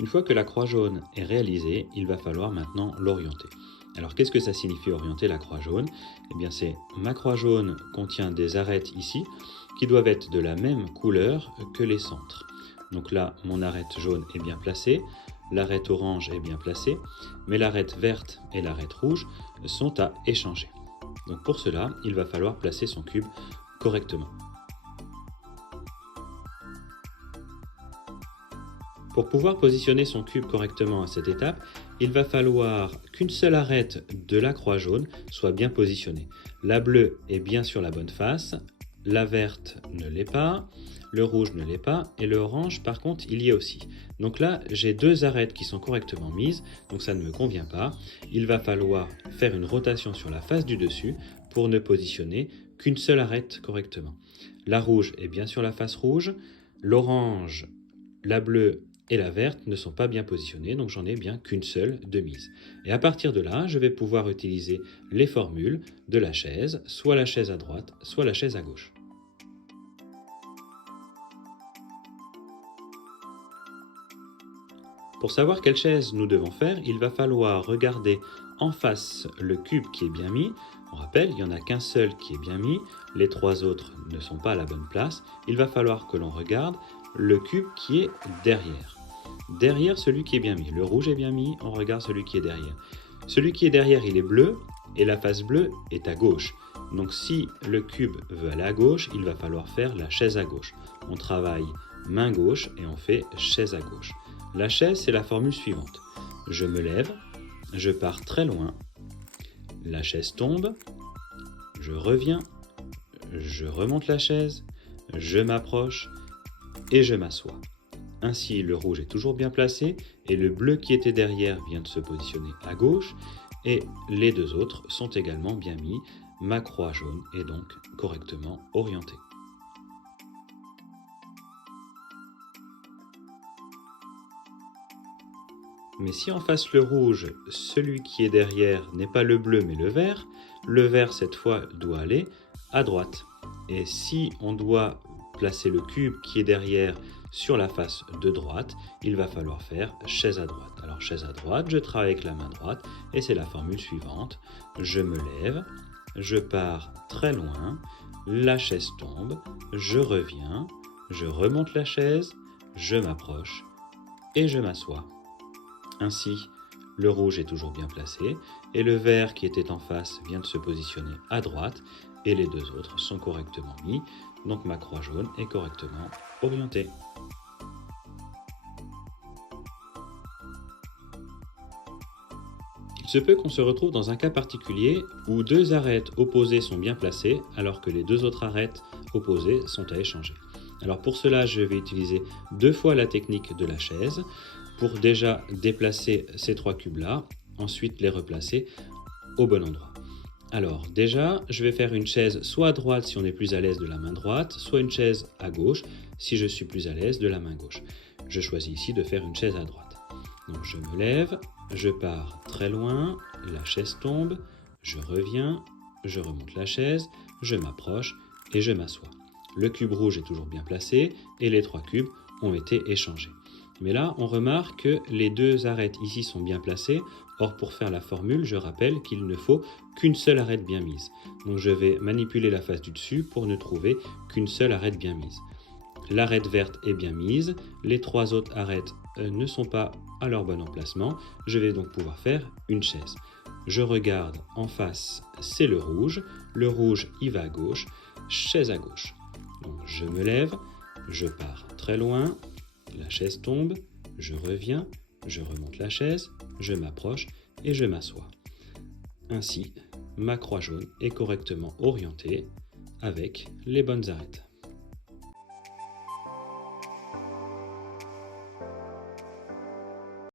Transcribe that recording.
Une fois que la croix jaune est réalisée, il va falloir maintenant l'orienter. Alors qu'est-ce que ça signifie orienter la croix jaune? Eh bien ma croix jaune contient des arêtes ici qui doivent être de la même couleur que les centres. Donc là, mon arête jaune est bien placée, l'arête orange est bien placée, mais l'arête verte et l'arête rouge sont à échanger. Donc pour cela, il va falloir placer son cube correctement. Pour pouvoir positionner son cube correctement à cette étape, il va falloir qu'une seule arête de la croix jaune soit bien positionnée. La bleue est bien sur la bonne face, la verte ne l'est pas, le rouge ne l'est pas et le orange par contre il y est aussi. Donc là j'ai deux arêtes qui sont correctement mises, donc ça ne me convient pas. Il va falloir faire une rotation sur la face du dessus pour ne positionner qu'une seule arête correctement. La rouge est bien sur la face rouge, l'orange, la bleue et la verte ne sont pas bien positionnées, donc j'en ai bien qu'une seule de mise. Et à partir de là, je vais pouvoir utiliser les formules de la chaise, soit la chaise à droite, soit la chaise à gauche. Pour savoir quelle chaise nous devons faire, il va falloir regarder en face le cube qui est bien mis. On rappelle, il n'y en a qu'un seul qui est bien mis, les trois autres ne sont pas à la bonne place. Il va falloir que l'on regarde le cube qui est derrière. Derrière celui qui est bien mis. Le rouge est bien mis, on regarde celui qui est derrière. Celui qui est derrière, il est bleu et la face bleue est à gauche. Donc si le cube veut aller à gauche, il va falloir faire la chaise à gauche. On travaille main gauche et on fait chaise à gauche. La chaise, c'est la formule suivante. Je me lève, je pars très loin, la chaise tombe, je reviens, je remonte la chaise, je m'approche et je m'assois. Ainsi, le rouge est toujours bien placé et le bleu qui était derrière vient de se positionner à gauche et les deux autres sont également bien mis. Ma croix jaune est donc correctement orientée. Mais si en face le rouge, celui qui est derrière n'est pas le bleu mais le vert cette fois doit aller à droite. Et si on doit placer le cube qui est derrière sur la face de droite, il va falloir faire chaise à droite. Alors chaise à droite, je travaille avec la main droite et c'est la formule suivante. Je me lève, je pars très loin, la chaise tombe, je reviens, je remonte la chaise, je m'approche et je m'assois. Ainsi, le rouge est toujours bien placé et le vert qui était en face vient de se positionner à droite et les deux autres sont correctement mis. Donc ma croix jaune est correctement orientée. Il se peut qu'on se retrouve dans un cas particulier où deux arêtes opposées sont bien placées alors que les deux autres arêtes opposées sont à échanger. Alors pour cela, je vais utiliser deux fois la technique de la chaise pour déjà déplacer ces trois cubes-là, ensuite les replacer au bon endroit. Alors déjà, je vais faire une chaise soit à droite si on est plus à l'aise de la main droite, soit une chaise à gauche si je suis plus à l'aise de la main gauche. Je choisis ici de faire une chaise à droite. Donc je me lève, je pars très loin, la chaise tombe, je reviens, je remonte la chaise, je m'approche et je m'assois. Le cube rouge est toujours bien placé et les trois cubes ont été échangés. Mais là, on remarque que les deux arêtes ici sont bien placées. Or, pour faire la formule, je rappelle qu'il ne faut qu'une seule arête bien mise. Donc, je vais manipuler la face du dessus pour ne trouver qu'une seule arête bien mise. L'arête verte est bien mise. Les trois autres arêtes ne sont pas à leur bon emplacement. Je vais donc pouvoir faire une chaise. Je regarde en face, c'est le rouge. Le rouge, il va à gauche. Chaise à gauche. Donc, je me lève, je pars très loin. La chaise tombe, je reviens, je remonte la chaise, je m'approche et je m'assois. Ainsi, ma croix jaune est correctement orientée avec les bonnes arêtes.